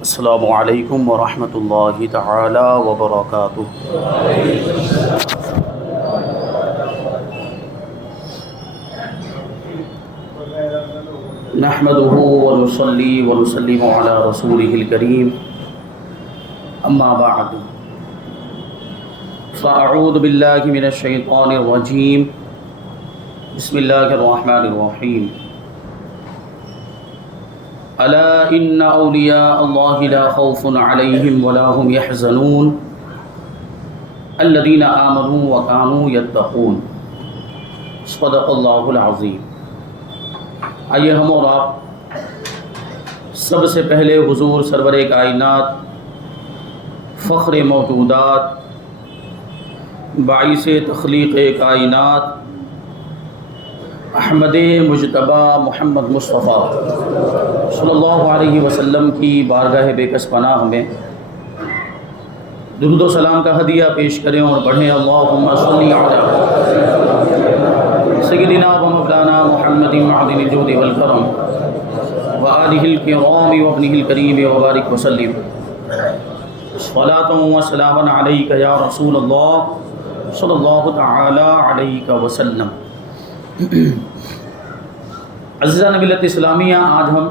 السلام علیکم ورحمۃ اللہ تعالی وبرکاتہ۔ نحمده ونصلي ونسلم على رسوله الكريم اما بعد فاعوذ باللہ من الشیطان الرجیم بسم اللہ الرحمن الرحیم الا ان اولیاء اللہ لا خوف علیہم ولا هم يحزنون الذین آمنوا وكانوا يتقون۔ صدق اللہ العظیم۔ آئیے ہم اور آپ سب سے پہلے حضور سرور کائنات، فخر موجودات، باعث تخلیق کائنات، احمد مجتبی محمد مصطفیٰ صلی اللہ علیہ وسلم کی بارگاہ بے کس پناہ میں درود و سلام کا ہدیہ پیش کریں اور پڑھیں اللہم صلی علی سیدنا و مولانا محمد معدن الجود والکرم وآلہ الکرام وابنہ الکریم وبارک وسلم صلاۃ و سلام علیک یا رسول اللہ صلی اللہ تعالی علیہ وسلم۔ عزیزان ملت اسلامیہ، آج ہم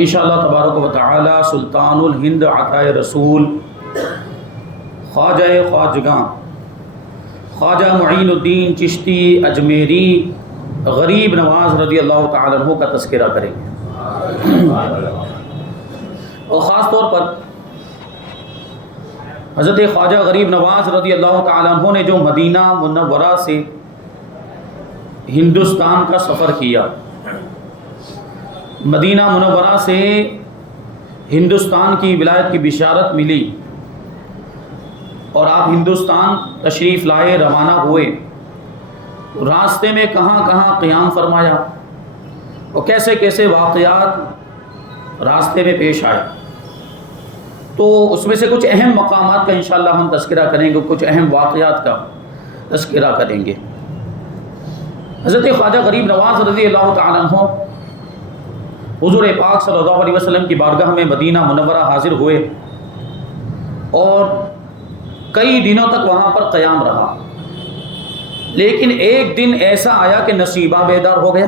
انشاءاللہ تبارک و تعالی سلطان الہند عطائے رسول خواجہ خواجگاں خواجہ معین الدین چشتی اجمیری غریب نواز رضی اللہ تعالی عنہ کا تذکرہ کریں گے، اور خاص طور پر حضرت خواجہ غریب نواز رضی اللہ تعالی عنہ نے جو مدینہ منورہ سے ہندوستان کا سفر کیا، مدینہ منورہ سے ہندوستان کی ولایت کی بشارت ملی اور آپ ہندوستان تشریف لائے، روانہ ہوئے، راستے میں کہاں کہاں قیام فرمایا اور کیسے کیسے واقعات راستے میں پیش آئے، تو اس میں سے کچھ اہم مقامات کا انشاءاللہ ہم تذکرہ کریں گے، کچھ اہم واقعات کا تذکرہ کریں گے۔ حضرت خواجہ غریب نواز رضی اللہ تعالیٰ عنہ حضور پاک صلی اللہ علیہ وسلم کی بارگاہ میں مدینہ منورہ حاضر ہوئے اور کئی دنوں تک وہاں پر قیام رہا، لیکن ایک دن ایسا آیا کہ نصیبہ بیدار ہو گیا۔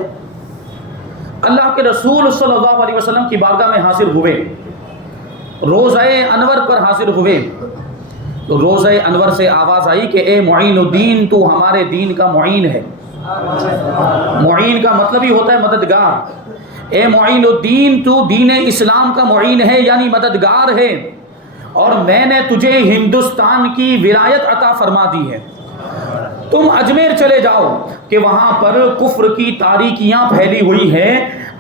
اللہ کے رسول صلی اللہ علیہ وسلم کی بارگاہ میں حاضر ہوئے، روضہ انور پر حاضر ہوئے، تو روضہ انور سے آواز آئی کہ اے معین الدین، تو ہمارے دین کا معین ہے۔ معین کا مطلب ہی ہوتا ہے مددگار۔ اے معین الدین، تو دین اسلام کا معین ہے، یعنی مددگار ہے، اور میں نے تجھے ہندوستان کی ولایت عطا فرما دی ہے، تم اجمیر چلے جاؤ کہ وہاں پر کفر کی تاریکیاں پھیلی ہوئی ہیں،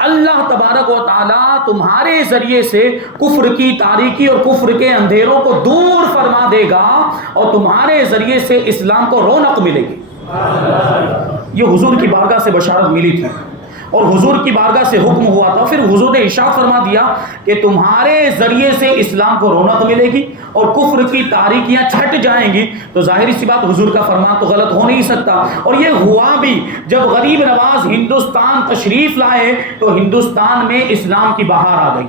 اللہ تبارک و تعالیٰ تمہارے ذریعے سے کفر کی تاریکی اور کفر کے اندھیروں کو دور فرما دے گا اور تمہارے ذریعے سے اسلام کو رونق ملے گی۔ یہ حضور کی بارگاہ سے بشارت ملی تھی اور حضور کی بارگاہ سے حکم ہوا تھا، پھر حضور نے ارشاد فرما دیا کہ تمہارے ذریعے سے اسلام کو رونق ملے گی اور کفر کی تاریکیاں چھٹ جائیں گی، تو ظاہری سی بات حضور کا فرمان تو غلط ہو نہیں سکتا، اور یہ ہوا بھی۔ جب غریب نواز ہندوستان تشریف لائے تو ہندوستان میں اسلام کی بہار آ گئی،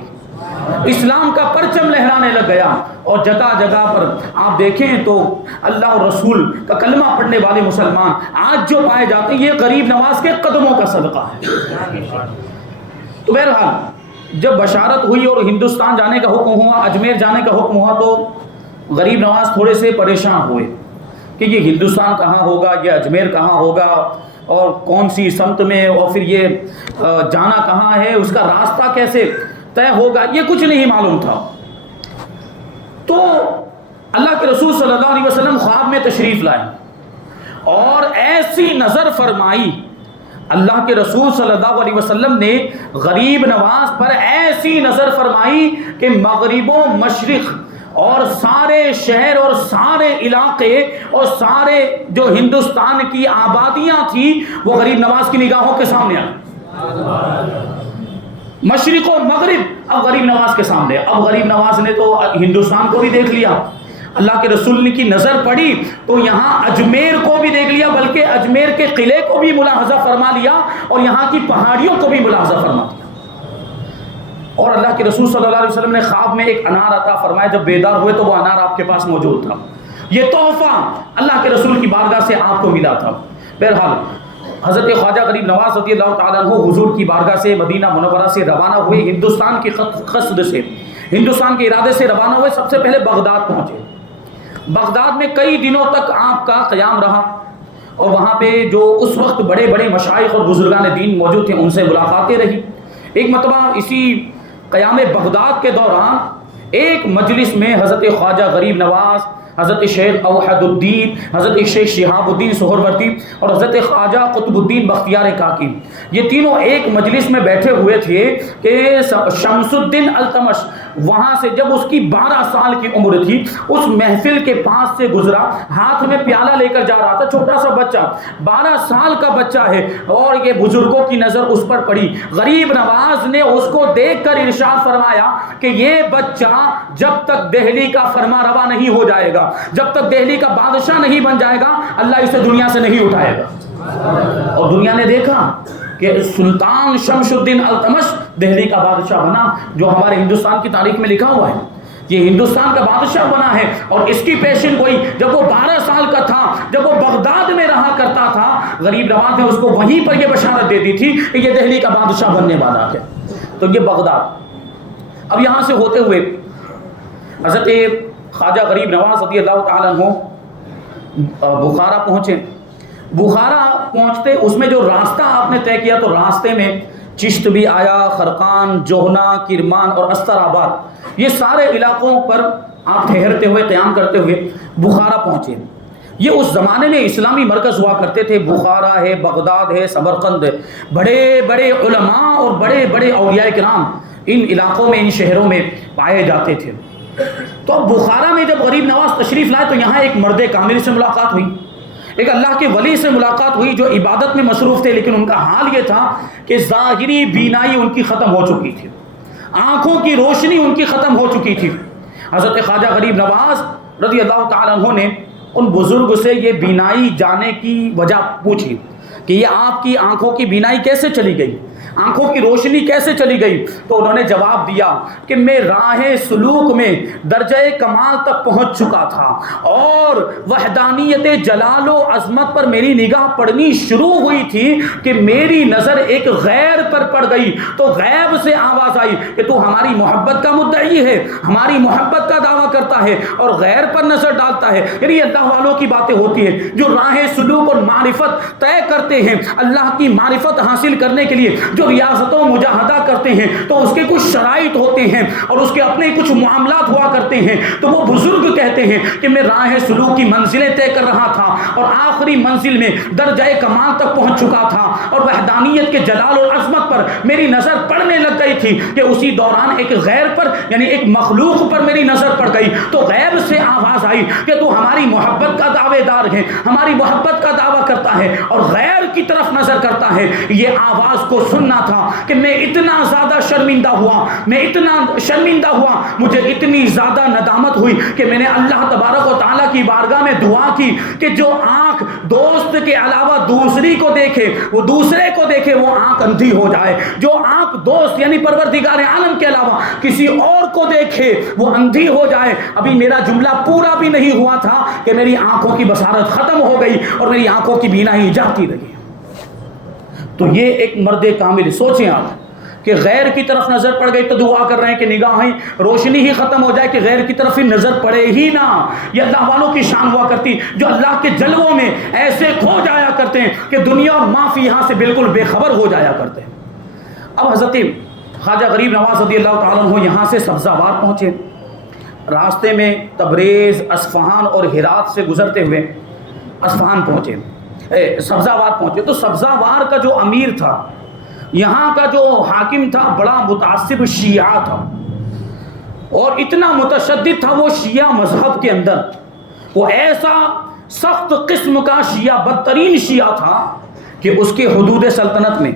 اسلام کا پرچم لہرانے لگ گیا، اور جگہ جگہ پر آپ دیکھیں تو اللہ اور رسول کا کلمہ پڑھنے والے مسلمان آج جو پائے جاتے ہیں، یہ غریب نواز کے قدموں کا صدقہ ہے۔ تو بہرحال جب بشارت ہوئی اور ہندوستان جانے کا حکم ہوا، اجمیر جانے کا حکم ہوا، تو غریب نواز تھوڑے سے پریشان ہوئے کہ یہ ہندوستان کہاں ہوگا، یہ اجمیر کہاں ہوگا، اور کون سی سمت میں، اور پھر یہ جانا کہاں ہے، اس کا راستہ کیسے طے ہوگا، یہ کچھ نہیں معلوم تھا۔ تو اللہ کے رسول صلی اللہ علیہ وسلم خواب میں تشریف لائے اور ایسی نظر فرمائی، اللہ کے رسول صلی اللہ علیہ وسلم نے غریب نواز پر ایسی نظر فرمائی کہ مغرب و مشرق اور سارے شہر اور سارے علاقے اور سارے جو ہندوستان کی آبادیاں تھیں وہ غریب نواز کی نگاہوں کے سامنے آئی۔ مشرق و مغرب اب غریب نواز کے سامنے، اب غریب نواز نے تو ہندوستان کو بھی دیکھ لیا، اللہ کے رسول کی نظر پڑی تو یہاں اجمیر کو بھی دیکھ لیا، بلکہ اجمیر کے قلعے کو بھی ملاحظہ فرما لیا اور یہاں کی پہاڑیوں کو بھی ملاحظہ فرما لیا۔ اور اللہ کے رسول صلی اللہ علیہ وسلم نے خواب میں ایک انار عطا فرمایا، جب بیدار ہوئے تو وہ انار آپ کے پاس موجود تھا۔ یہ تحفہ اللہ کے رسول کی بارگاہ سے آپ کو ملا تھا۔ بہرحال حضرت خواجہ غریب نواز رضی اللہ تعالیٰ عنہ حضور کی بارگاہ سے مدینہ منورہ سے روانہ ہوئے، ہندوستان کے قصد سے، ہندوستان کے ارادے سے روانہ ہوئے، سب سے پہلے بغداد پہنچے۔ بغداد میں کئی دنوں تک آپ کا قیام رہا، اور وہاں پہ جو اس وقت بڑے بڑے مشائخ اور بزرگان دین موجود تھے ان سے ملاقاتیں رہی۔ ایک مرتبہ اسی قیام بغداد کے دوران ایک مجلس میں حضرت خواجہ غریب نواز، حضرت شیخ اوحد الدین، حضرت شیخ شہاب الدین سہروردی اور حضرت خواجہ قطب الدین بختیار کاکی، یہ تینوں ایک مجلس میں بیٹھے ہوئے تھے کہ شمس الدین التمش وہاں سے جب اس کی 12 سال کی عمر تھی، اس محفل کے پاس سے گزرا، ہاتھ میں پیالہ لے کر جا رہا تھا، چھوٹا سا بچہ، 12 سال کا بچہ ہے، اور یہ بزرگوں کی نظر اس پر پڑی۔ غریب نواز نے اس کو دیکھ کر ارشاد فرمایا کہ یہ بچہ جب تک دہلی کا فرما روا نہیں ہو جائے گا، جب تک دہلی کا بادشاہ نہیں بن جائے گا، اللہ اسے دنیا سے نہیں اٹھائے گا۔ اور دنیا نے دیکھا کہ سلطان شمس الدین التمش دہلی کا بادشاہ بنا، جو ہمارے ہندوستان کی تاریخ میں لکھا ہوا ہے، یہ ہندوستان کا بادشاہ بنا ہے۔ اور اس کی پیشن گوئی جب وہ 12 سال کا تھا، جب وہ بغداد میں رہا کرتا تھا، غریب نواز نے اس کو وہیں پر یہ بشارت دے دی تھی کہ یہ دہلی کا بادشاہ بننے والا ہے۔ تو یہ بغداد۔ اب یہاں سے ہوتے ہوئے حضرت خواجہ غریب نواز رضی اللہ تعالیٰ عنہ بخارا پہنچے۔ بخارا پہنچتے اس میں جو راستہ آپ نے طے کیا، تو راستے میں چشت بھی آیا، خرقان، جوہنا، کرمان اور استر آباد، یہ سارے علاقوں پر آپ ٹھہرتے ہوئے، قیام کرتے ہوئے بخارا پہنچے۔ یہ اس زمانے میں اسلامی مرکز ہوا کرتے تھے، بخارا ہے، بغداد ہے، سمرقند ہے، بڑے بڑے علماء اور بڑے بڑے اولیاء کرام ان علاقوں میں، ان شہروں میں پائے جاتے تھے۔ تو اب بخارا میں جب غریب نواز تشریف لائے تو یہاں ایک مرد کامل سے ملاقات ہوئی، ایک اللہ کے ولی سے ملاقات ہوئی جو عبادت میں مصروف تھے، لیکن ان کا حال یہ تھا کہ ظاہری بینائی ان کی ختم ہو چکی تھی، آنکھوں کی روشنی ان کی ختم ہو چکی تھی۔ حضرت خواجہ غریب نواز رضی اللہ تعالیٰ عنہ نے ان بزرگ سے یہ بینائی جانے کی وجہ پوچھی کہ یہ آپ کی آنکھوں کی بینائی کیسے چلی گئی، آنکھوں کی روشنی کیسے چلی گئی؟ تو انہوں نے جواب دیا کہ میں راہ سلوک میں درجہ کمال تک پہنچ چکا تھا، اور وحدانیت جلال و عظمت پر میری نگاہ پڑنی شروع ہوئی تھی کہ میری نظر ایک غیر پر پڑ گئی، تو غیب سے آواز آئی کہ تو ہماری محبت کا مدعی ہے، ہماری محبت کا دعویٰ کرتا ہے اور غیر پر نظر ڈالتا ہے۔ یعنی اللہ والوں کی باتیں ہوتی ہیں جو راہ سلوک اور معرفت طے کرتے ہیں، اللہ کی معرفت حاصل کرنے کے لیے جو ریاضت و مجاہدہ کرتے ہیں، تو اس کے کچھ شرائط ہوتے ہیں اور اس کے اپنے کچھ معاملات ہوا کرتے ہیں۔ تو وہ بزرگ کہتے ہیں کہ میں راہ سلوک کی منزلیں طے کر رہا تھا اور آخری منزل میں درجہ کمال تک پہنچ چکا تھا، اور وحدانیت کے جلال اور عظمت پر میری نظر پڑنے لگ گئی تھی کہ اسی دوران ایک غیر پر، یعنی ایک مخلوق پر میری نظر پڑ گئی، تو غیب سے آواز آئی کہ تو ہماری محبت کا دعوے دار ہے، ہماری محبت کا دعویٰ کرتا ہے اور غیر کی طرف نظر کرتا ہے۔ یہ آواز کو سننا تھا کہ میں اتنا زیادہ شرمندہ ہوا، میں اتنا شرمندہ ہوا، مجھے اتنی زیادہ ندامت ہوئی کہ میں نے اللہ تبارک و تعالیٰ کی بارگاہ میں دعا کی کہ جو آنکھ دوست کے علاوہ دوسری کو دیکھے، وہ دوسرے کو دیکھے، وہ آنکھ اندھی ہو جائے، جو آنکھ دوست یعنی پروردگار عالم کے علاوہ کسی اور کو دیکھے وہ اندھی ہو جائے۔ ابھی میرا جملہ پورا بھی نہیں ہوا تھا کہ میری آنکھوں کی بصارت ختم ہو گئی اور میری آنکھوں کی بینائی جاتی رہی۔ تو یہ ایک مرد کامل، سوچیں آپ کہ غیر کی طرف نظر پڑ گئی تو دعا کر رہے ہیں کہ نگاہیں روشنی ہی ختم ہو جائے کہ غیر کی طرف ہی نظر پڑے ہی نہ۔ یہ اللہ والوں کی شان ہوا کرتی جو اللہ کے جلووں میں ایسے کھو جایا کرتے ہیں کہ دنیا اور ما فیہا سے بالکل بے خبر ہو جایا کرتے ہیں۔ اب حضرت خواجہ غریب نواز رضی اللہ تعالیٰ عنہ یہاں سے سبزہ وار پہنچے، راستے میں تبریز، اصفہان اور ہرات سے گزرتے ہوئے اصفہان پہنچے، سبزہ وار پہنچے۔ تو سبزہ وار کا جو امیر تھا، یہاں کا جو حاکم تھا، بڑا متعصب شیعہ تھا اور اتنا متشدد تھا وہ شیعہ مذہب کے اندر، وہ ایسا سخت قسم کا شیعہ، بدترین شیعہ تھا کہ اس کے حدود سلطنت میں،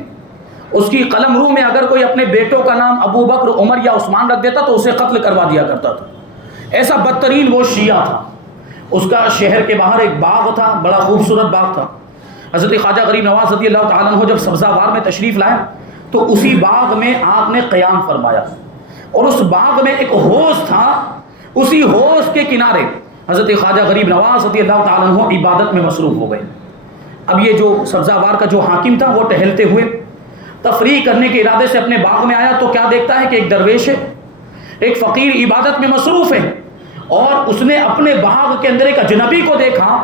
اس کی قلم رو میں اگر کوئی اپنے بیٹوں کا نام ابو بکر، عمر یا عثمان رکھ دیتا تو اسے قتل کروا دیا کرتا تھا، ایسا بدترین وہ شیعہ تھا۔ اس کا شہر کے باہر ایک باغ تھا، بڑا خوبصورت باغ تھا۔ حضرت خواجہ غریب نواز رضی اللہ تعالیٰ عنہ جب سبزہ وار میں تشریف لائے تو اسی باغ میں آپ نے قیام فرمایا، اور اس باغ میں ایک حوض تھا، اسی حوض کے کنارے حضرت خواجہ غریب نواز رضی اللہ تعالیٰ عنہ عبادت میں مصروف ہو گئے۔ اب یہ جو سبزہ وار کا جو حاکم تھا وہ ٹہلتے ہوئے تفریح کرنے کے ارادے سے اپنے باغ میں آیا تو کیا دیکھتا ہے کہ ایک درویش ہے، ایک فقیر عبادت میں مصروف ہے، اور اس نے اپنے باغ کے اندر ایک اجنبی کو دیکھا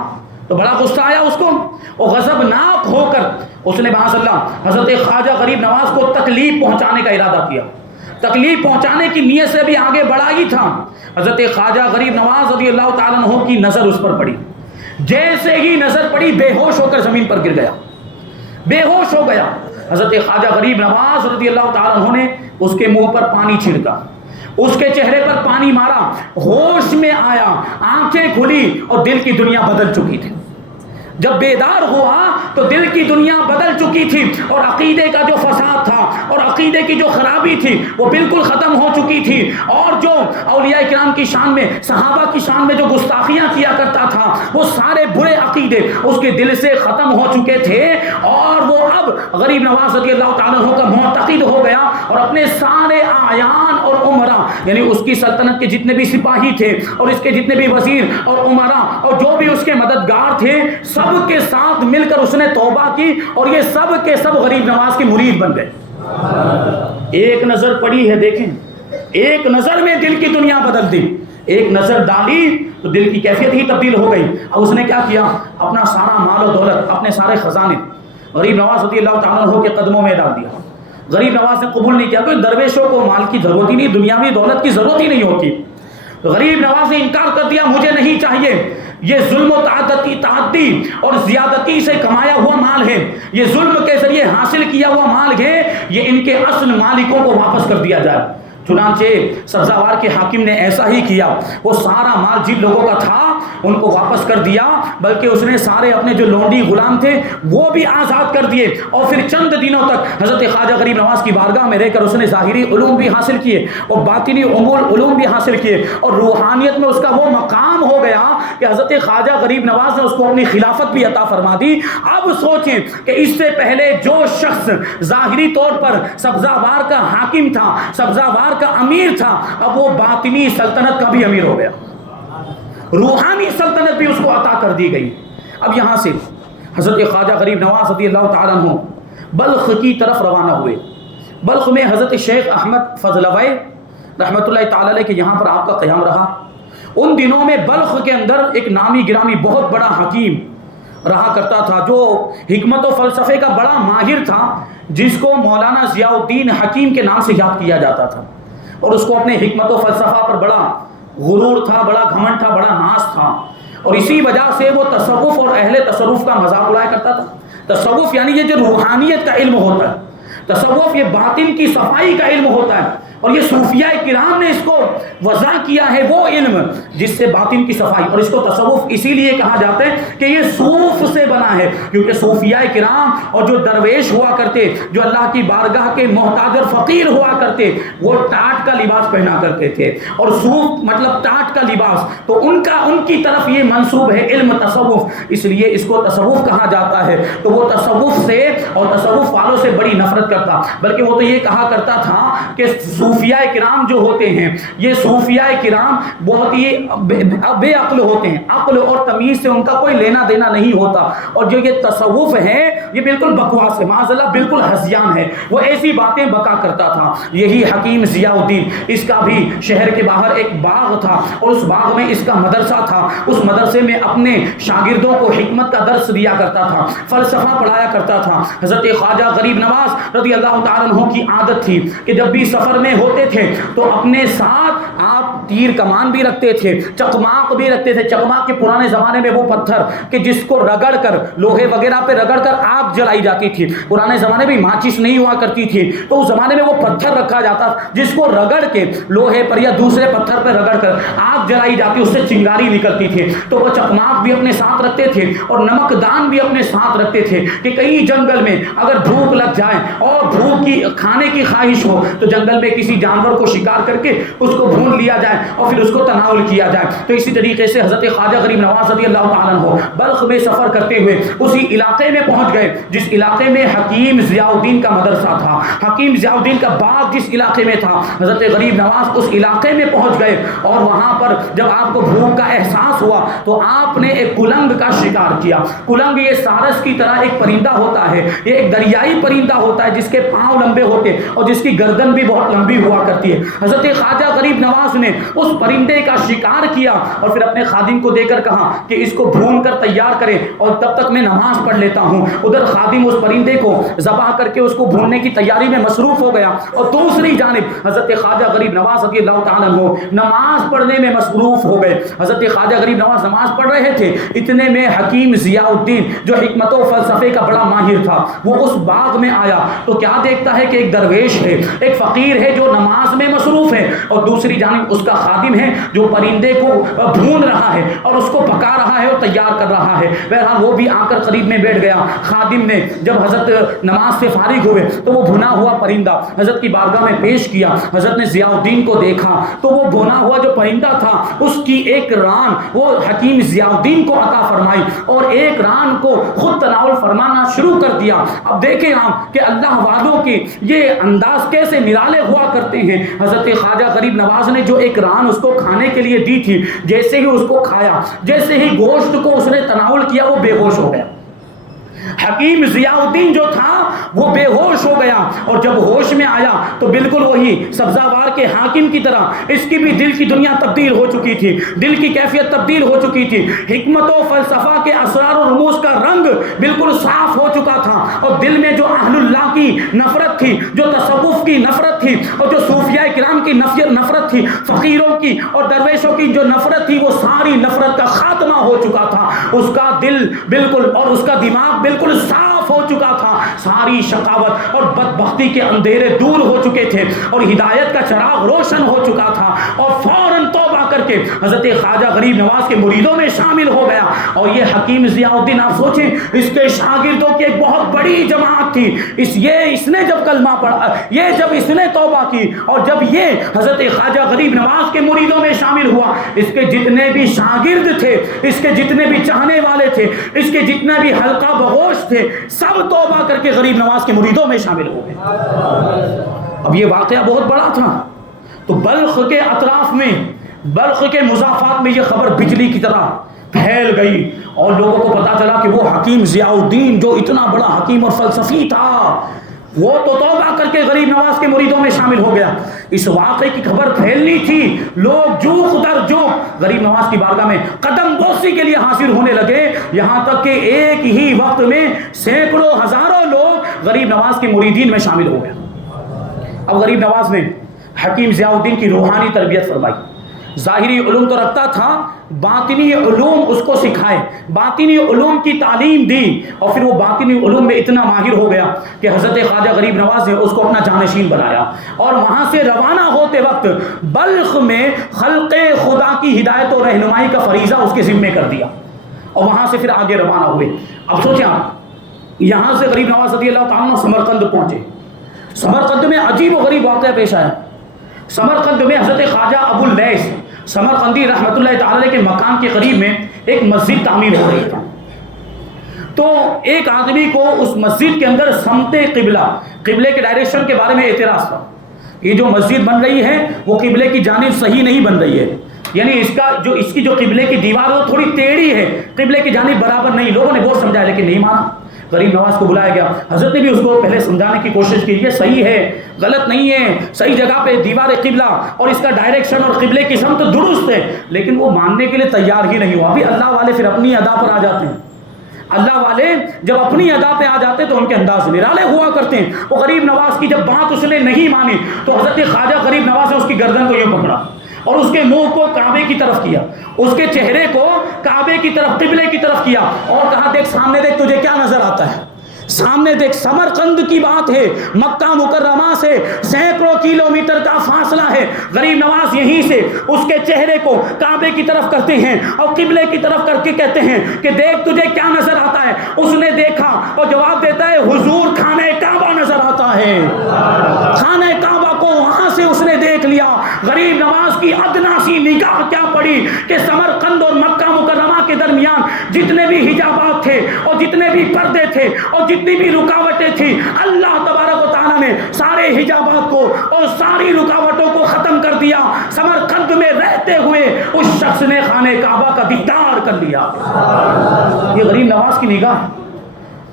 تو بڑا غصہ آیا اس کو، اور غضبناک ہو کر اس نے معاذ اللہ حضرت خواجہ غریب نواز کو تکلیف پہنچانے کا ارادہ کیا۔ تکلیف پہنچانے کی نیت سے بھی آگے بڑھا ہی تھا، حضرت خواجہ غریب نواز رضی اللہ تعالیٰ عنہ کی نظر اس پر پڑی، جیسے ہی نظر پڑی بے ہوش ہو کر زمین پر گر گیا، بے ہوش ہو گیا۔ حضرت خواجہ غریب نواز رضی اللہ تعالیٰ عنہ نے اس کے منہ پر پانی چھڑکا، اس کے چہرے پر پانی مارا، ہوش میں آیا، آنکھیں کھلی اور دل کی دنیا بدل چکی تھی۔ جب بیدار ہوا تو دل کی دنیا بدل چکی تھی، اور عقیدے کا جو فساد تھا اور عقیدے کی جو خرابی تھی وہ بالکل ختم ہو چکی تھی، اور جو اولیاء کرام کی شان میں، صحابہ کی شان میں جو گستاخیاں کیا کرتا تھا وہ سارے برے عقیدے اس کے دل سے ختم ہو چکے تھے، اور وہ اب غریب نواز رضی اللہ تعالیٰ عنہ کا معتقد ہو گیا، اور اپنے سارے اعیان اور عمرا، یعنی اس کی سلطنت کے جتنے بھی سپاہی تھے اور اس کے جتنے بھی وزیر اور عمرا اور جو بھی اس کے مددگار تھے، سب کے ساتھ مل کر اس نے توبہ کی، اور یہ سب کے سب غریب نواز کے مرید بن گئے۔ ایک نظر پڑی ہے، دیکھیں ایک نظر میں دل کی دنیا بدل دی، ایک نظر ڈالی تو دل کی کیفیت ہی تبدیل ہو گئی۔ اب اس نے کیا کیا، اپنا سارا مال و دولت، اپنے سارے خزانے غریب نواز رضی اللہ تعالیٰ عنہ کے قدموں میں ڈال دیا۔ غریب نواز نے قبول نہیں کیا، کوئی درویشوں کو مال کی ضرورت ہی نہیں، دنیاوی دولت کی ضرورت ہی نہیں ہوتی۔ غریب نواز نے انکار کر دیا، مجھے نہیں چاہیے، یہ ظلم و تعدی اور زیادتی سے کمایا ہوا مال ہے، یہ ظلم کے ذریعے حاصل کیا ہوا مال ہے، یہ ان کے اصل مالکوں کو واپس کر دیا جائے۔ چنانچہ سبزہ وار کے حاکم نے ایسا ہی کیا، وہ سارا مال جن لوگوں کا تھا ان کو واپس کر دیا، بلکہ اس نے سارے اپنے جو لونڈی غلام تھے وہ بھی آزاد کر دیے، اور پھر چند دنوں تک حضرت خواجہ غریب نواز کی بارگاہ میں رہ کر اس نے ظاہری علوم بھی حاصل کیے اور باطنی علوم بھی حاصل کیے، اور روحانیت میں اس کا وہ مقام ہو گیا کہ حضرت خواجہ غریب نواز نے اس کو اپنی خلافت بھی عطا فرما دی۔ اب سوچیں کہ اس سے پہلے جو شخص ظاہری طور پر سبزہ وار کا حاکم تھا، سبزہ وار کا امیر تھا، اب وہ باطنی سلطنت کا بھی امیر ہو گیا، روحانی سلطنت بھی اس کو عطا کر دی گئی۔ اب یہاں سے حضرت خواجہ غریب نواز رضی اللہ تعالیٰ عنہ بلخ کی طرف روانہ ہوئے۔ بلخ میں حضرت شیخ احمد فضلوی رحمۃ اللہ تعالیٰ علیہ کے یہاں پر آپ کا قیام رہا۔ ان دنوں میں بلخ کے اندر ایک نامی گرامی بہت بڑا حکیم رہا کرتا تھا، جو حکمت و فلسفے کا بڑا ماہر تھا، جس کو مولانا ضیاء الدین حکیم کے نام سے یاد کیا جاتا تھا، اور اس کو اپنے حکمت و فلسفہ پر بڑا غرور تھا، بڑا گھمنڈ تھا، بڑا ناز تھا، اور اسی وجہ سے وہ تصوف اور اہل تصوف کا مذاق اڑایا کرتا تھا۔ تصوف یعنی یہ جو روحانیت کا علم ہوتا ہے، تصوف یہ باطن کی صفائی کا علم ہوتا ہے، اور یہ صوفیاء کرام نے اس کو وضع کیا ہے، وہ علم جس سے باطن کی صفائی، اور اس کو تصوف اسی لیے کہا جاتا ہے کہ یہ صوف سے بنا ہے، کیونکہ صوفیاء کرام اور جو درویش ہوا کرتے، جو اللہ کی بارگاہ کے محتاج اور فقیر ہوا کرتے، وہ ٹاٹ کا لباس پہنا کرتے تھے، اور صوف مطلب ٹاٹ کا لباس، تو ان کی طرف یہ منسوب ہے علم تصوف، اس لیے اس کو تصوف کہا جاتا ہے۔ تو وہ تصوف سے اور تصوف والوں سے بڑی نفرت کرتا، بلکہ وہ تو یہ کہا کرتا تھا کہ صوفیاء کرام جو ہوتے ہیں، یہ صوفیاء کرام بہت ہی بے عقل ہوتے ہیں، عقل اور تمیز سے ان کا کوئی لینا دینا نہیں ہوتا، اور جو یہ تصوف ہے یہ بالکل بکواس ہے، معاذ اللہ بالکل ہذیان ہے، وہ ایسی باتیں بکا کرتا تھا۔ یہی حکیم ضیاء الدین، اس کا بھی شہر کے باہر ایک باغ تھا، اور اس باغ میں اس کا مدرسہ تھا، اس مدرسے میں اپنے شاگردوں کو حکمت کا درس دیا کرتا تھا، فلسفہ پڑھایا کرتا تھا۔ حضرت خواجہ غریب نواز رضی اللہ تعالیٰ عنہ کی عادت تھی کہ جب بھی سفر میں ہوتے تھے تو اپنے ساتھ آپ تیر کمان بھی رکھتے تھے، چکماق بھی رکھتے تھے۔ چکماق کے پرانے زمانے میں وہ پتھر کہ جس کو رگڑ کر لوہے وغیرہ پہ رگڑ کر آگ جلائی جاتی تھی، پرانے زمانے میں ماچس نہیں ہوا کرتی تھی، تو اس زمانے میں وہ پتھر رکھا جاتا جس کو رگڑ کے لوہے پر یا دوسرے پتھر پر رگڑ کر آگ جلائی جاتی، اس سے چنگاری نکلتی تھی۔ تو وہ چکماق بھی اپنے ساتھ رکھتے تھے اور نمک دان بھی اپنے ساتھ رکھتے تھے کہ کہیں جنگل میں اگر بھوک لگ جائے اور بھوک کی کھانے کی خواہش ہو تو جنگل میں کسی جانور کو شکار کر کے اس کو بھون لیا جائے اور پھر اس کو تناول کیا جائے۔ تو اسی طریقے سے حضرت خواجہ غریب نواز رضی اللہ تعالیٰ عنہ بلخ میں سفر کرتے ہوئے اسی علاقے میں پہنچ گئے جس علاقے میں حکیم ضیاء الدین کا مدرسہ تھا، حکیم ضیاء الدین کا باغ جس علاقے میں تھا، حضرت غریب نواز اس علاقے میں پہنچ گئے اور وہاں پر جب آپ کو بھوک کا احساس ہوا تو آپ نے ایک کلنگ کا شکار کیا۔ کلنگ یہ سارس کی طرح ایک پرندہ ہوتا ہے، یہ ایک دریائی پرندہ ہوتا ہے جس کے پاؤں لمبے ہوتے اور جس کی گردن بھی بہت لمبی ہوا کرتی ہے۔ حضرت خواجہ غریب نواز نے اس پرندے کا شکار کیا اور پھر اپنے خادم کو دے کر کہا کہ اس کو بھون کر تیار کرے اور تب تک میں نماز پڑھ لیتا ہوں۔ ادھر خادم اس پرندے کو ذبح کر کے اس کو بھوننے کی تیاری میں مصروف ہو گیا اور دوسری جانب حضرت خواجہ غریب نواز رضی اللہ تعالیٰ عنہ نماز پڑھنے میں مصروف ہو گئے۔ حضرت خواجہ غریب نواز نماز پڑھ رہے تھے، اتنے میں حکیم ضیاء الدین جو حکمت و فلسفے کا بڑا ماہر تھا وہ اس باغ میں آیا تو کیا دیکھتا ہے کہ ایک درویش ہے، ایک فقیر ہے جو نماز میں مصروف ہے اور دوسری جانب اس کا خادم ہے جو پرندے کو بھون رہا ہے اور اس کو پکا رہا ہے اور تیار کر رہا ہے۔ بہرحال وہ بھی آ کر قریب میں بیٹھ گیا۔ خادم نے جب حضرت نماز سے فارغ ہوئے تو وہ بھنا ہوا پرندہ حضرت کی بارگاہ میں پیش کیا۔ حضرت نے ضیاء الدین کو دیکھا تو وہ بھنا ہوا جو پرندہ تھا اس کی ایک ران وہ حکیم ضیاء الدین کو عطا فرمائی اور ایک ران کو خود تناول فرمانا شروع کر دیا۔ اب دیکھیں آپ کہ اللہ والوں کے یہ انداز کیسے نرالے ہوا کرتے ہیں۔ حضرت خواجہ غریب نواز نے جو ایک ران اس کو کھانے کے لیے دی تھی، جیسے ہی اس کو کھایا، جیسے ہی گوشت کو اس نے تناول کیا وہ بے ہوش ہو گیا۔ حکیم ضیاء الدین جو تھا وہ بے ہوش ہو گیا اور جب ہوش میں آیا تو بالکل وہی سبزہ وار کے حاکم کی طرح اس کی بھی دل کی دنیا تبدیل ہو چکی تھی، دل کی کیفیت تبدیل ہو چکی تھی، حکمت و فلسفہ کے اسرار و رموز کا رنگ بالکل صاف ہو چکا تھا اور دل میں جو اہل اللہ کی نفرت تھی، جو تصوف کی نفرت تھی اور جو صوفیاء کرام کی نفرت تھی، فقیروں کی اور درویشوں کی جو نفرت تھی وہ ساری نفرت کا خاتمہ ہو چکا تھا۔ اس کا دل بالکل اور اس کا دماغ بالکل صاف ہو چکا تھا، ساری شقاوت اور بدبختی کے اندھیرے دور ہو چکے تھے اور ہدایت کا چراغ روشن ہو چکا تھا اور فوراً توبہ کر کے حضرت خواجہ غریب نواز کے مریدوں میں شامل ہو گیا۔ اور یہ حکیم ضیاء الدین آپ سوچیں اس کے شاگردوں کی ایک بہت بڑی جماعت تھی، اس نے جب کلمہ پڑھا، یہ جب اس نے توبہ کی اور جب یہ حضرت خواجہ غریب نواز کے مریدوں میں شامل ہوا، اس کے جتنے بھی شاگرد تھے، اس کے جتنے بھی چاہنے والے تھے، اس کے جتنے بھی حلقہ بغوش تھے، سب توبہ کر کے غریب نواز کے مریدوں میں شامل ہو گئے۔ اب یہ واقعہ بہت بڑا تھا تو بلخ کے اطراف میں، بلخ کے مضافات میں یہ خبر بجلی کی طرح پھیل گئی اور لوگوں کو پتا چلا کہ وہ حکیم ضیاء الدین جو اتنا بڑا حکیم اور فلسفی تھا وہ تو توبہ کر کے غریب نواز کے مریدوں میں شامل ہو گیا۔ اس واقعے کی خبر پھیلنی تھی، لوگ جوخ در جوخ غریب نواز کی بارگاہ میں قدم بوسی کے لیے حاضر ہونے لگے، یہاں تک کہ ایک ہی وقت میں سینکڑوں ہزاروں لوگ غریب نواز کے مریدین میں شامل ہو گئے۔ اب غریب نواز نے حکیم ضیاء الدین کی روحانی تربیت فرمائی، ظاہری علوم تو رکھتا تھا، باطنی علوم اس کو سکھائے، باطنی علوم کی تعلیم دی اور پھر وہ باطنی علوم میں اتنا ماہر ہو گیا کہ حضرت خواجہ غریب نواز نے اس کو اپنا جانشین بنایا اور وہاں سے روانہ ہوتے وقت بلخ میں خلق خدا کی ہدایت و رہنمائی کا فریضہ اس کے ذمے کر دیا اور وہاں سے پھر آگے روانہ ہوئے۔ اب سوچیں آپ، یہاں سے غریب نواز رضی اللہ تعالیٰ سمرقند پہنچے۔ سمرقند میں عجیب و غریب واقعہ پیش آیا۔ سمرقند میں حضرت خواجہ ابو اللیث سمرقندی رحمۃ اللہ تعالی کے مقام کے قریب میں ایک مسجد تعمیر ہو رہی تھی، تو ایک آدمی کو اس مسجد کے اندر سمت قبلہ، قبلے کے ڈائریکشن کے بارے میں اعتراض تھا۔ یہ جو مسجد بن رہی ہے وہ قبلے کی جانب صحیح نہیں بن رہی ہے، یعنی اس کی جو قبلے کی دیوار ہے وہ تھوڑی ٹیڑھی ہے، قبلے کی جانب برابر نہیں۔ لوگوں نے بہت سمجھایا لیکن نہیں مانا۔ غریب نواز کو بلایا گیا، حضرت نے بھی اس کو پہلے سمجھانے کی کوشش کی، یہ صحیح ہے، غلط نہیں ہے، صحیح جگہ پہ دیوار قبلہ اور اس کا ڈائریکشن اور قبلے کی سمت درست ہے، لیکن وہ ماننے کے لیے تیار ہی نہیں ہوا۔ ابھی اللہ والے پھر اپنی ادا پر آ جاتے ہیں، اللہ والے جب اپنی ادا پہ آ جاتے تو ان کے انداز نرالے ہوا کرتے ہیں۔ وہ غریب نواز کی جب بات اس نے نہیں مانی تو حضرت خواجہ غریب نواز نے اس کی گردن کو یوں پکڑا اور اس کے منہ کو کعبے کی طرف کیا، اس کے چہرے کو کعبے کی طرف، قبلے کی طرف کیا اور کہا دیکھ سامنے دیکھ، تجھے کیا نظر آتا ہے؟ سامنے دیکھ، سمرقند کی بات ہے، مکہ مکرمہ سے سینکڑوں کلومیٹر کا فاصلہ ہے۔ غریب نواز یہیں سے اس کے چہرے کو کعبے کی طرف کرتے ہیں اور قبلے کی طرف کر کے کہتے ہیں کہ دیکھ تجھے کیا نظر آتا ہے؟ اس نے دیکھا اور جواب دیتا ہے حضور خانہ کعبہ نظر آتا ہے، خانہ کعبہ کو وہاں سے اس نے دیکھ لیا. غریب نواز کی ادنا سی نگاہ کیا پڑی کہ سمرقند اور مکہ مکرمہ کے درمیان جتنے بھی حجابات تھے اور جتنے بھی پردے تھے اور جتنی بھی رکاوٹیں تھیں، اللہ تبارک و تعالیٰ نے سارے حجابات کو اور ساری رکاوٹوں کو ختم کر دیا. سمرقند میں رہتے ہوئے اس شخص نے خانہ کعبہ کا دیدار کر لیا. یہ غریب نواز کی نگاہ.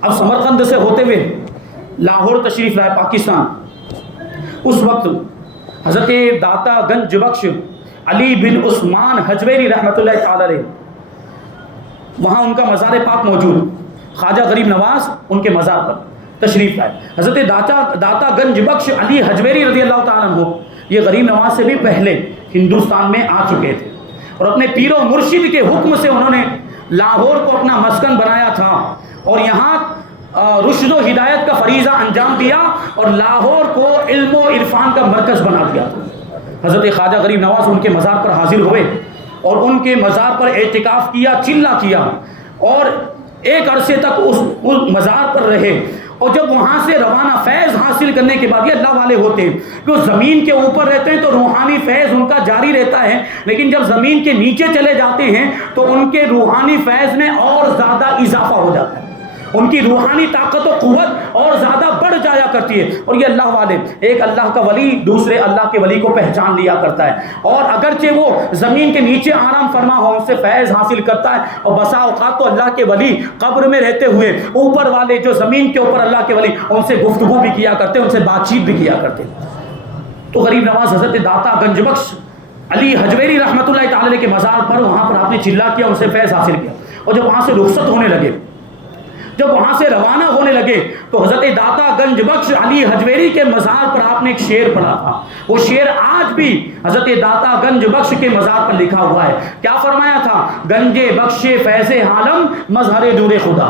اب سمرقند سے ہوتے ہوئے لاہور تشریف لائے پاکستان. اس وقت حضرت داتا گنج بخش علی بن عثمان حجویری رحمۃ اللہ تعالی علیہ، وہاں ان کا مزار پاک موجود. خواجہ غریب نواز ان کے مزار پر تشریف لائے. حضرت داتا گنج بخش علی حجویری رضی اللہ تعالیٰ عنہ یہ غریب نواز سے بھی پہلے ہندوستان میں آ چکے تھے اور اپنے پیر و مرشد کے حکم سے انہوں نے لاہور کو اپنا مسکن بنایا تھا اور یہاں رشد و ہدایت کا فریضہ انجام دیا اور لاہور کو علم و عرفان کا مرکز بنا دیا. حضرت خواجہ غریب نواز ان کے مزار پر حاضر ہوئے اور ان کے مزار پر اعتکاف کیا، چلہ کیا اور ایک عرصے تک اس مزار پر رہے. اور جب وہاں سے روانہ فیض حاصل کرنے کے بعد، یہ اللہ والے ہوتے ہیں جو زمین کے اوپر رہتے ہیں تو روحانی فیض ان کا جاری رہتا ہے، لیکن جب زمین کے نیچے چلے جاتے ہیں تو ان کے روحانی فیض میں اور زیادہ اضافہ ہو جاتا ہے، ان کی روحانی طاقت و قوت اور زیادہ بڑھ جایا کرتی ہے. اور یہ اللہ والے، ایک اللہ کا ولی دوسرے اللہ کے ولی کو پہچان لیا کرتا ہے اور اگرچہ وہ زمین کے نیچے آرام فرما ہو ان سے فیض حاصل کرتا ہے. اور بسا اوقات تو اللہ کے ولی قبر میں رہتے ہوئے اوپر والے جو زمین کے اوپر اللہ کے ولی ان سے گفتگو بھی کیا کرتے، ان سے بات چیت بھی کیا کرتے. تو غریب نواز حضرت داتا گنج بخش علی حجویری رحمۃ اللہ تعالی علیہ کے مزار پر وہاں پر آپ نے چلہ کیا، ان سے فیض حاصل کیا. اور جب وہاں سے رخصت ہونے لگے، جب وہاں سے روانہ ہونے لگے تو حضرت داتا گنج بخش علی حجویری کے مزار پر آپ نے ایک شعر پڑھا تھا. وہ شعر آج بھی حضرت داتا گنج بخش کے مزار پر لکھا ہوا ہے. کیا فرمایا تھا؟ گنج بخش فیض عالم مظہر نور خدا.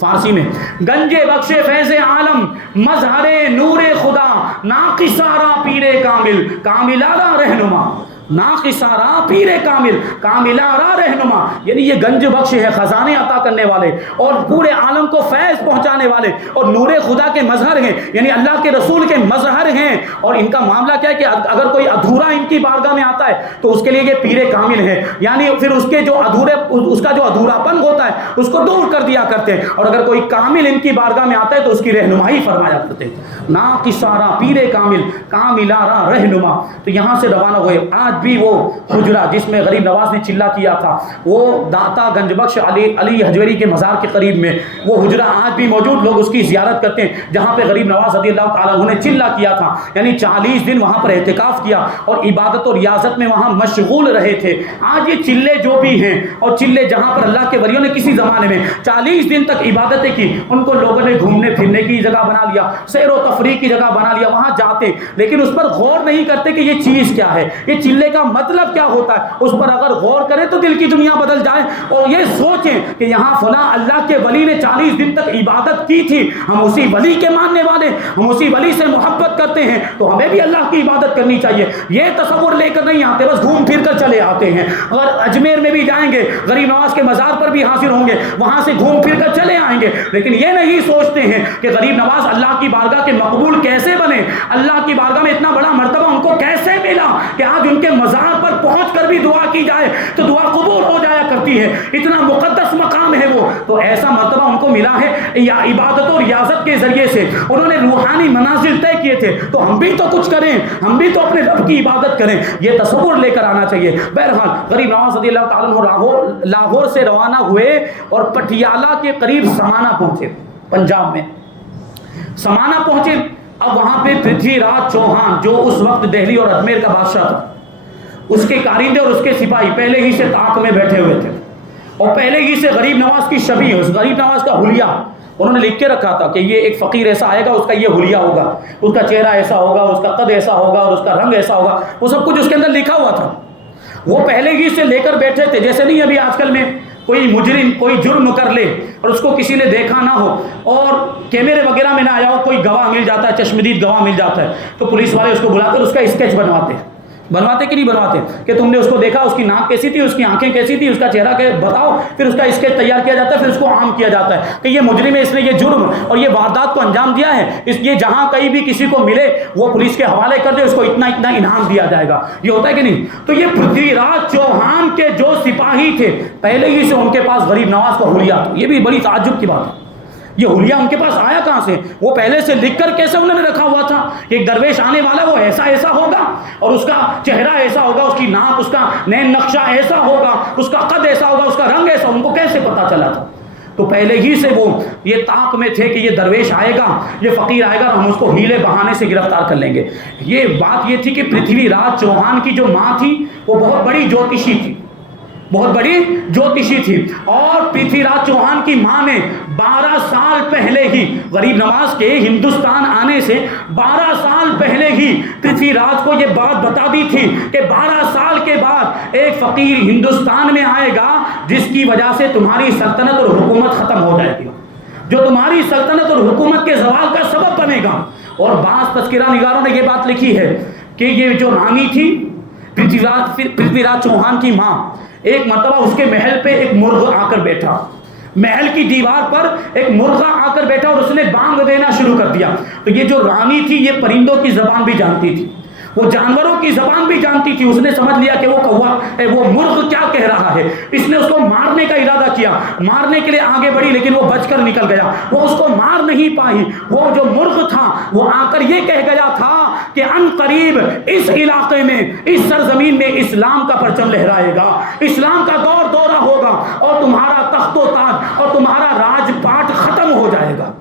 فارسی میں، گنج بخش فیض عالم مظہر نور خدا، ناقصارا پیر کامل کاملارا رہنما. ناقصارا پیر کامل کاملارا رہنما، یعنی یہ گنج بخش ہے، خزانے عطا کرنے والے اور پورے عالم کو فیض پہنچانے والے اور نور خدا کے مظہر ہیں، یعنی اللہ کے رسول کے مظہر ہیں. اور ان کا معاملہ کیا ہے کہ اگر کوئی ادھورا ان کی بارگاہ میں آتا ہے تو اس کے لیے یہ پیر کامل ہے، یعنی پھر اس کے جو ادھورے، اس کا جو ادھورا پن ہوتا ہے اس کو دور کر دیا کرتے ہیں. اور اگر کوئی کامل ان کی بارگاہ میں آتا ہے تو اس کی رہنمائی فرمایا کرتے ہیں. ناقصارا پیر کامل کاملارا رہنما. تو یہاں سے روانہ ہوئے. آج بھی وہ حجرہ جس میں غریب نواز نے چلہ کیا تھا، وہ داتا گنج بخش علی حجویری کے مزار کے قریب میں وہ حجرہ آج بھی موجود. لوگ اس کی زیارت کرتے ہیں جہاں پہ غریب نواز رضی اللہ تعالیٰ عنہ نے چلہ کیا تھا، یعنی 40 دن وہاں پر اعتکاف کیا اور عبادت اور ریاضت میں وہاں مشغول رہے تھے. آج یہ چلے جو بھی ہیں اور چلے جہاں پر اللہ کے ولیوں نے کسی زمانے میں 40 دن تک عبادتیں کی، ان کو لوگوں نے گھومنے پھرنے کی جگہ بنا لیا، سیر و تفریح کی جگہ بنا لیا. وہاں جاتے لیکن اس پر غور نہیں کرتے کہ یہ چیز کیا ہے، یہ چلے کا مطلب کیا ہوتا ہے. اس پر اگر غور کریں تو دل کی دنیا بدل جائے اور یہ سوچیں کہ یہاں فلاں اللہ کے ولی نے 40 دن تک عبادت کی تھی، ہم اسی ولی کے ماننے والے، ہم اسی ولی سے محبت کرتے ہیں تو ہمیں بھی اللہ کی عبادت کرنی چاہیے. یہ تصور لے کر نہیں آتے، بس گھوم پھر کر چلے آتے ہیں. اگر اجمیر میں بھی جائیں گے، غریب نواز کے مزار پر بھی حاضر ہوں گے، وہاں سے گھوم پھر کر چلے آئیں گے، لیکن یہ نہیں سوچتے ہیں کہ غریب نواز اللہ کی بارگاہ کے مقبول کیسے بنے، اللہ کی بارگاہ میں اتنا بڑا مرتبہ ان کو کیسے ملا کہ آج ان کے مزار پر پہنچ کر بھی دعا کی جائے تو دعا قبول ہو جایا کرتی ہے. اتنا مقدس مقام ہے وہ. تو ایسا مرتبہ ان کو ملا ہے یا عبادت اور ریاضت کے ذریعے سے انہوں نے روحانی منازل طے کیے تھے. تو ہم بھی تو کچھ کریں، ہم بھی تو اپنے رب کی عبادت کریں، یہ تصور لے کر آنا چاہیے. بہرحال غریب نواز رضی اللہ تعالیٰ عنہ لاہور سے روانہ ہوئے اور پٹیالہ کے قریب سمانہ پہنچے، پنجاب میں سمانہ پہنچے. اب وہاں پہ پرتھوی راج چوہان جو اس وقت دہلی اور اجمیر کا بادشاہ تھا، اس کے کارندے اور اس کے سپاہی پہلے ہی سے طاق میں بیٹھے ہوئے تھے اور پہلے ہی سے غریب نواز کی شبیہ، اس غریب نواز کا حلیہ انہوں نے لکھ کے رکھا تھا کہ یہ ایک فقیر ایسا آئے گا، اس کا یہ حلیہ ہوگا، اس کا چہرہ ایسا ہوگا، اس کا قد ایسا ہوگا اور اس کا رنگ ایسا ہوگا. وہ سب کچھ اس کے اندر لکھا ہوا تھا. وہ پہلے ہی سے لے کر بیٹھے تھے. جیسے نہیں ابھی آج کل میں کوئی مجرم کوئی جرم کر لے اور اس کو کسی نے دیکھا نہ ہو اور کیمرے وغیرہ میں نہ آیا ہو، کوئی گواہ مل جاتا ہے، چشمدید گواہ مل جاتا ہے تو پولیس والے اس کو بلا کر اس کا اسکیچ بنواتے ہیں بنواتے کہ نہیں بنواتے کہ تم نے اس کو دیکھا، اس کی ناک کیسی تھی، اس کی آنکھیں کیسی تھی، اس کا چہرہ کے بتاؤ، پھر اس کا اسکیچ تیار کیا جاتا ہے، پھر اس کو عام کیا جاتا ہے کہ یہ مجرم ہے، اس نے یہ جرم اور یہ واردات کو انجام دیا ہے، یہ جہاں کہیں بھی کسی کو ملے وہ پولیس کے حوالے کر دے، اس کو اتنا اتنا انعام دیا جائے گا. یہ ہوتا ہے کہ نہیں؟ تو یہ پرتھوی راج چوہان کے جو سپاہی تھے پہلے ہی سے ان کے پاس غریب نواز کا حلیہ تھا. یہ بھی بڑی تعجب کی بات ہے. یہ حلیہ ان کے پاس آیا کہاں سے؟ وہ پہلے سے لکھ کر کیسے انہوں نے رکھا ہوا تھا کہ ایک درویش آنے والا وہ ایسا ایسا ہوگا اور اس کا چہرہ ایسا ہوگا، اس کی ناک، اس کا نین نقشہ ایسا ہوگا، اس کا قد ایسا ہوگا، اس کا رنگ ایسا. ان کو کیسے پتا چلا تھا؟ تو پہلے ہی سے وہ یہ طاق میں تھے کہ یہ درویش آئے گا، یہ فقیر آئے گا اور ہم اس کو ہیلے بہانے سے گرفتار کر لیں گے. یہ بات یہ تھی کہ پرتھوی راج چوہان کی جو ماں تھی وہ بہت بڑی جوتشی تھی، بہت بڑی جوتشی تھی. اور پرتھوی راج چوہان کی ماں نے 12 سال پہلے ہی غریب نواز کے ہندوستان آنے سے 12 سال پہلے ہی پرتھوی راج کو یہ بات بتا دی تھی کہ 12 سال کے بعد ایک فقیر ہندوستان میں آئے گا جس کی وجہ سے تمہاری سلطنت اور حکومت ختم ہو جائے گی، جو تمہاری سلطنت اور حکومت کے زوال کا سبب بنے گا. اور بعض تذکرہ نگاروں نے یہ بات لکھی ہے کہ یہ جو رانی تھی پرتھوی راج چوہان کی ماں، ایک مرتبہ اس کے محل پہ ایک مرغ آ کر بیٹھا، محل کی دیوار پر ایک مرغہ آ کر بیٹھا اور اس نے بانگ دینا شروع کر دیا. تو یہ جو رانی تھی یہ پرندوں کی زبان بھی جانتی تھی، وہ جانوروں کی زبان بھی جانتی تھی. اس نے سمجھ لیا کہ وہ مرغ کیا کہہ رہا ہے. اس نے اس کو مارنے کا ارادہ کیا، مارنے کے لیے آگے بڑھی لیکن وہ بچ کر نکل گیا، وہ اس کو مار نہیں پائی. وہ جو مرغ تھا وہ آ کر یہ کہہ گیا تھا کہ ان قریب اس علاقے میں، اس سرزمین میں اسلام کا پرچم لہرائے گا، اسلام کا دور دورہ ہوگا اور تمہارا تخت و تاج اور تمہارا راج پاٹ ختم ہو جائے گا.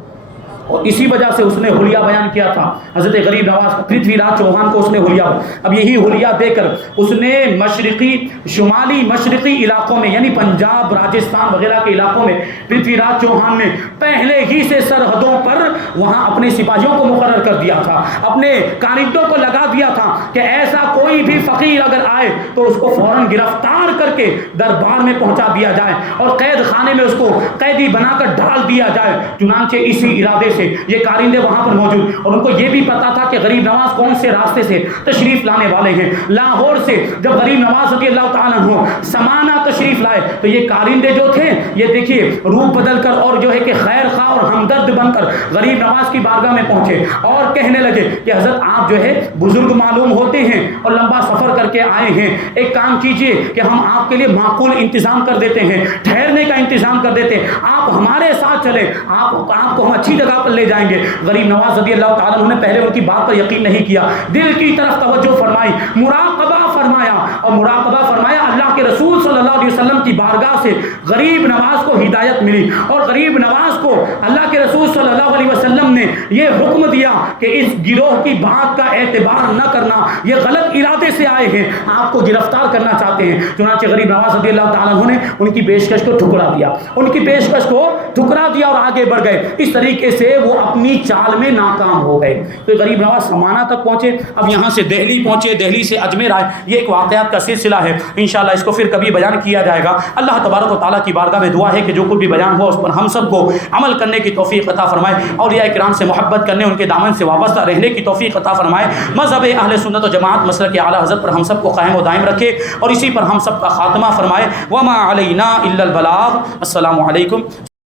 اور اسی وجہ سے اس نے حلیہ بیان کیا تھا حضرت غریب نواز پرتھوی راج چوہان کو. اس نے حلیہ، اب یہی حلیہ دے کر اس نے مشرقی شمالی مشرقی علاقوں میں یعنی پنجاب، راجستھان وغیرہ کے علاقوں میں پرتھوی راج چوہان نے پہلے ہی سے سرحدوں پر وہاں اپنے سپاہیوں کو مقرر کر دیا تھا، اپنے کانٹوں کو لگا دیا تھا کہ ایسا کوئی بھی فقیر اگر آئے تو اس کو فوراً گرفتار کر کے دربار میں پہنچا دیا جائے اور قید خانے میں اس کو قیدی بنا کر ڈال دیا جائے. چنانچہ اسی ارادے سے یہ کارندے وہاں پر موجود، اور ان کو یہ بھی پتا تھا کہ غریب نواز کون سے راستے سے تشریف لانے والے ہیں. لاہور سے جب غریب نواز رضی اللہ تعالیٰ عنہ سمانہ تشریف لائے تو یہ کارندے جو تھے یہ دیکھیے روپ بدل کر اور جو ہے کہ خیر خواہ اور ہمدرد بن کر غریب نواز کی بارگاہ میں پہنچے اور کہنے لگے کہ حضرت آپ جو ہے بزرگ معلوم ہوتے ہیں اور لمبا سفر کر کے آئے ہیں، ایک کام کیجئے کہ ہم آپ کے لیے معقول انتظام کر دیتے ہیں، ٹھہرنے کا انتظام کر دیتے ہیں، آپ ہمارے ساتھ چلیں، آپ کو ہم اچھی جگہ پر لے جائیں گے. غریب نواز رضی اللہ تعالیٰ عنہ نے پہلے ان کی بات پر یقین نہیں کیا، دل کی طرف توجہ فرمائی، مراقبہ فرمایا اور مراقبہ فرمایا. اللہ کے رسول صلی اللہ علیہ وسلم کی بارگاہ سے غریب نواز کو ہدایت ملی اور غریب نواز کو اللہ کے رسول صلی اللہ علیہ وسلم نے یہ حکم دیا کہ اس گروہ کی بات کا اعتبار نہ کرنا، یہ غلط ارادے سے آئے ہیں، آپ کو گرفتار کرنا چاہتے ہیں. چنانچہ غریب نواز رضی اللہ تعالیٰ عنہ نے ان کی پیشکش کو ٹھکرا دیا، ان کی پیشکش کو ٹھکرا دیا اور آگے بڑھ گئے. اس طریقے سے وہ اپنی چال میں ناکام ہو گئے. تو غریب نواز سمانہ تک پہنچے، اب یہاں سے دہلی پہنچے، دہلی سے اجمیر آئے. یہ ایک واقعات کا سلسلہ ہے، انشاءاللہ اس کو پھر کبھی بیان کیا جائے گا. اللہ تبارک و تعالیٰ کی بارگاہ میں دعا ہے کہ جو کچھ بھی بیان ہوا اس پر ہم سب کو عمل کرنے کی توفیق عطا فرمائے، اولیاء کرام سے محبت کرنے، ان کے دامن سے وابستہ رہنے کی توفیق عطا فرمائے، مذہب اہل سنت و جماعت مسلک اعلیٰ حضرت پر ہم سب کو قائم و دائم رکھے اور اسی پر ہم سب کا خاتمہ فرمائے. وما علینا الا البلاغ. السلام علیکم.